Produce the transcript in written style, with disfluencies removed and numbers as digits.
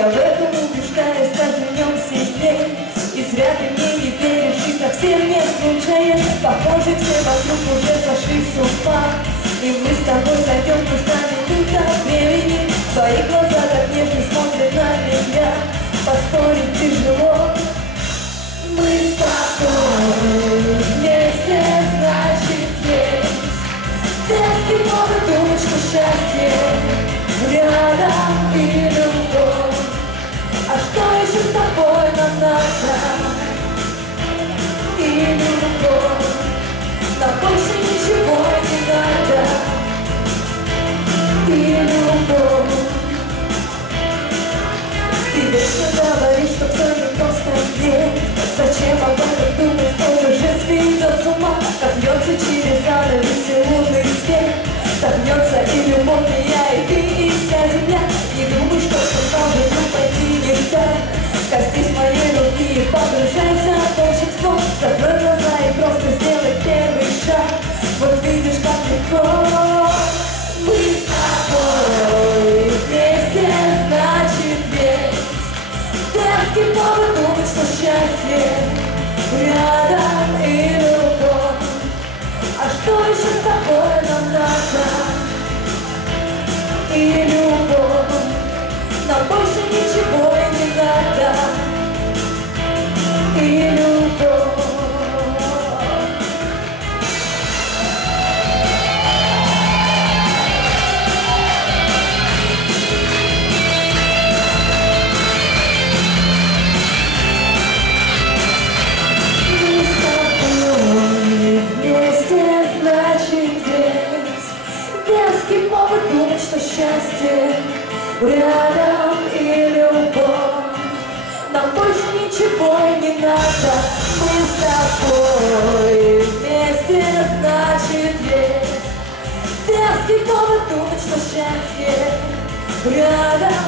Я в этом убеждаюсь каждым днем сильнее. И зря ты мне не веришь и совсем не случаешь. Похоже, все вокруг уже сошли с ума, и мы с тобой зайдем в нужна минута времени. Твои глаза так нежно смотрят на меня, поспорить тяжело. Мы с тобой вместе, значит есть. Детский повод думать, что счастье рядом и любовь. А что еще с тобой нам надо? И любовь. Нам больше ничего не надо. И любовь. Ты вечно говоришь, что все не просто нет. Зачем об этом думать, кто же сведет с ума? Так льется через занавеси лунный свет, так льется и любовь, и я, и ты, и вся земля. Не думай, что со мной ну пойти нельзя. Коснись моей руки и погружайся в волшебство. Закрой глаза и просто сделай первый шаг. Вот видишь, как легко. Мы с тобой вместе, значит есть. Детский повод думать, что счастье рядом и любовь. А что еще с тобой нам надо? И любовь. Нам больше ничего и не надо. И любовь. Мы с тобой вместе, значит есть. Детский повод думать, что счастье рядом и любовь. Нам больше ничего не надо. Мы с тобой вместе, значит есть. Детский повод думать, что счастье рядом